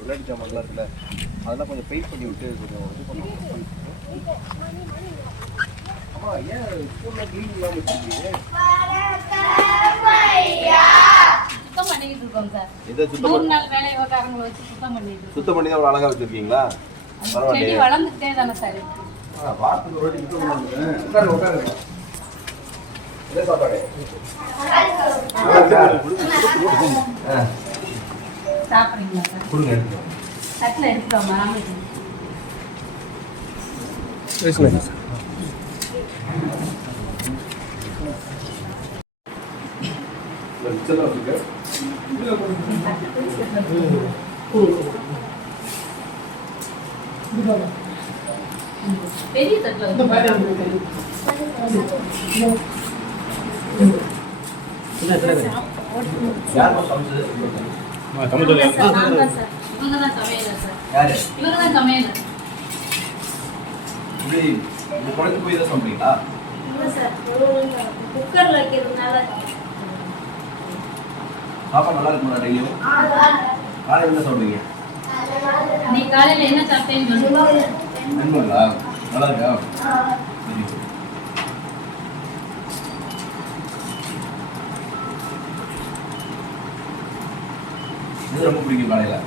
விளையாட்டு ஜாமான்லாம் இருக்குல்ல அதெல்லாம் கொஞ்சம் பெயிண்ட் பண்ணி விட்டு கொஞ்சம் இது பண்ணுவோம். ஆமா, ஏன் ஸ்கூலில் க்ளீன் இல்லாமல் வச்சுருக்கீங்க? சுத்தம் பண்ணிக்கிட்டு இருக்கோம் சார். இதை சுத்தம் பண்ணி தான் அவ்வளோ அழகாக வச்சுருக்கீங்களா? செடி வளர்ந்துக்கிட்டே தானே சார் இருக்கு. வாரத்துக்கு ஒரு வாட்டி சுத்தம் பண்ணுங்க. உட்காருங்க. என்ன சாப்பாடு? சாப்பிட்றீங்களா சார்? கொடுங்க. தட்டில் எடுத்துக்கோமா? பெரிய தட்டில் குக்கர்ல வைக்கிறதுனால சாப்பாடு நல்லா இருக்குமா டெய்லியும்? காலையில் என்ன சாப்பிடுவீங்க? நீ காலையில் என்ன சாப்பிட்டீங்க? நல்லா இருக்கா? சரி. எது ரொம்ப பிடிக்கும் காலையில்?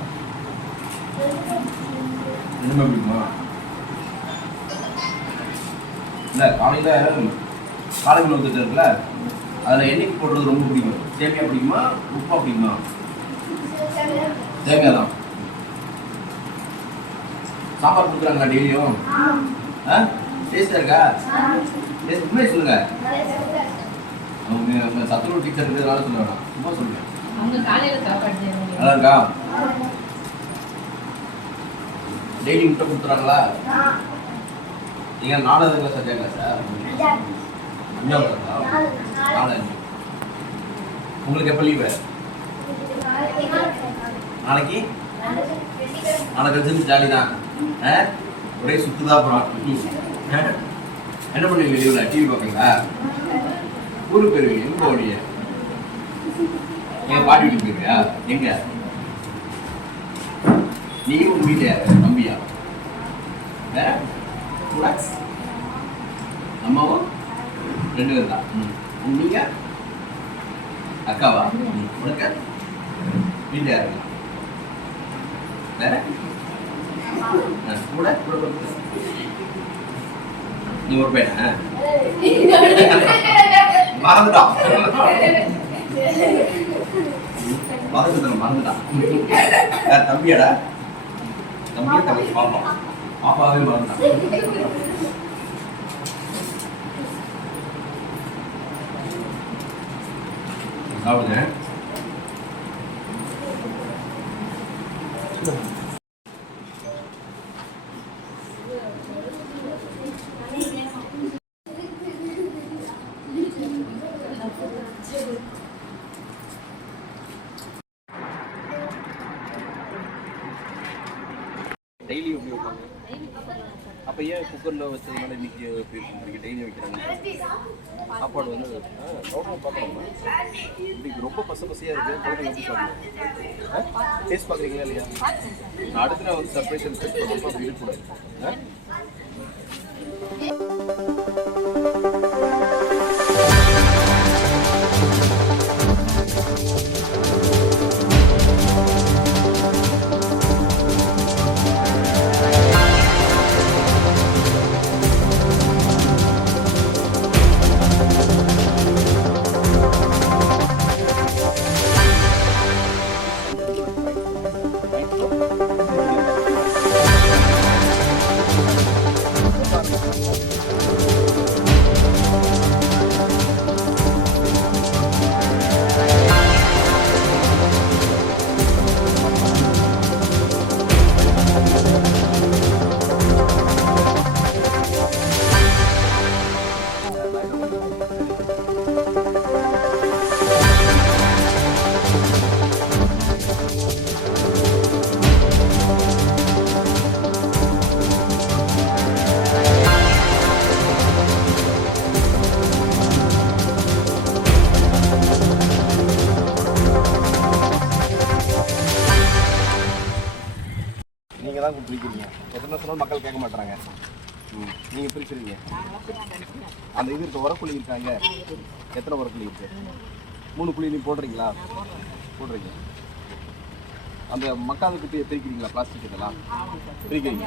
எதுவுமே பிடிக்குமா? இல்லை, காலையில் காலை உணவு திட்டம் இருக்குல்ல, அதில் எண்ணெய்க்கு போடுறது ரொம்ப பிடிக்கும். சேமியா பிடிக்குமா, உப்பா பிடிக்குமா? சேமியா தான். சாப்பாடு கொடுக்குறாங்களா டெய்லியும்? டேஸ்டாக இருக்கா? டேஸ்ட் உண்மையை சொல்லுங்க. அவங்க சத்துணவு டீச்சர் இருக்கிறதுனால சொல்ல வேணாம், சும்மா சொல்லுங்க. நல்லா இருக்கா? டெய்லி முட்டை கொடுத்துறாங்களா? நீங்கள் நாடகத்தில் சத்தியாங்களா சார்? உங்களுக்கு எப்போ லீவு? நாளைக்கு நாளைக்கு ஜாலி தான். ஒரே சுற்றுதான் அப்புறம். என்ன பண்ணுவீங்க லீவில்? டிவி பார்ப்பீங்களா? ஊருக்கு போயிருவீங்க? எங்கே போவீங்க? எங்கள் பாட்டி வீட்டுக்கு போயிருவியா? எங்க நீ உங்க வீட்டில் யாரு? தம்பியா? வேற கூட அம்மாவும் 2 பேர் தான். நீங்க அக்காவா? உனக்கு வீட்டில் யாருங்க? வேற கூட கூட நீ ஒரு பையனா? மறந்துட்டான் மறந்துட்டான். தம்பியாடா? தம்பியா தம்பி? பாப்பா பாப்பாவே மறந்துட்டான். சாப்பிடுங்க. டெய்லி எப்படி வைப்பாங்க? அப்போ ஏன் குக்கரில் வச்சதுனால இன்னைக்கு எப்படி டெய்லி வைக்கிறாங்க? சாப்பாடு வந்து கவர்மெண்ட் பார்க்கணுமா? இன்னைக்கு ரொம்ப பசையாக இருக்குது. குழந்தைங்க எப்படி சாப்பிடுவோம்? டேஸ்ட் பார்க்குறீங்களா இல்லையா? நான் அடுத்து நான் வந்து சர்ப்ரைஸ் டேஸ்ட் பண்ணுறப்போ அப்படி இருக்கக்கூடாது. நீங்கள் தான் பிரிக்கிறீங்க. எத்தனை சொன்னாலும் மக்கள் கேட்க மாட்டாங்க. நீங்கள் பிரிச்சுருவீங்க. அந்த இது இருக்க உரக்குழி இருக்காங்க. எத்தனை உரக்குழி இருக்கு? 3 குழி நீ போடுறீங்களா? போடுறீங்க. அந்த மக்காத குப்பையை பிரிக்கிறீங்களா? பிளாஸ்டிக் இதெல்லாம் பிரிக்கிறீங்க.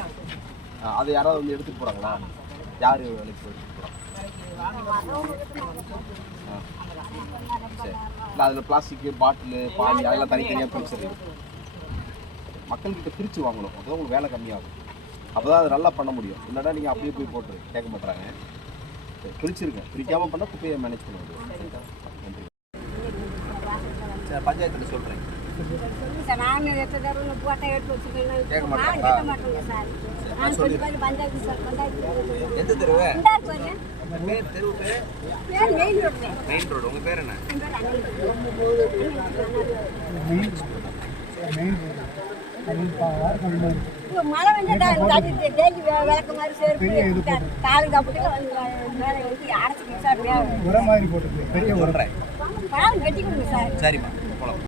அதை யாராவது வந்து எடுத்துகிட்டு போகிறாங்களா? யார் வேலைக்கு போயிட்டு போகிறாங்க? சரி. இல்லை அதில் பிளாஸ்டிக்கு பாட்டிலு பால் அதெல்லாம் தனித்தனியாக பிரிச்சுருங்க. மக்கள்கிட்ட பிரித்து வாங்கணும். அப்போ தான் உங்களுக்கு வேலை கம்மியாகும். அப்போ தான் அது நல்லா பண்ண முடியும். இல்லைன்னா நீங்கள் அப்படியே போய் போட்டுரு கேட்க மாட்டாங்க. பிரிச்சுருங்க. பிரிக்காமல் பண்ணால் குப்பையை மேனேஜ் பண்ண முடியும். நன்றி. சரி, பஞ்சாயத்தில் சொல்கிறேன். கேட்க மாட்டாங்களா? எந்த தெருவு? தெருவு பேர் மெயின் ரோடு. உங்கள் பேர் என்ன? மழை வந்து தேங்கி விளக்க மாதிரி சேர்ப்பு காலுக்கு அப்படி அடைச்சி பெரிய சொல்கிறேன். கட்டி கொடுங்க சார். சரிம்மா போகலாம்.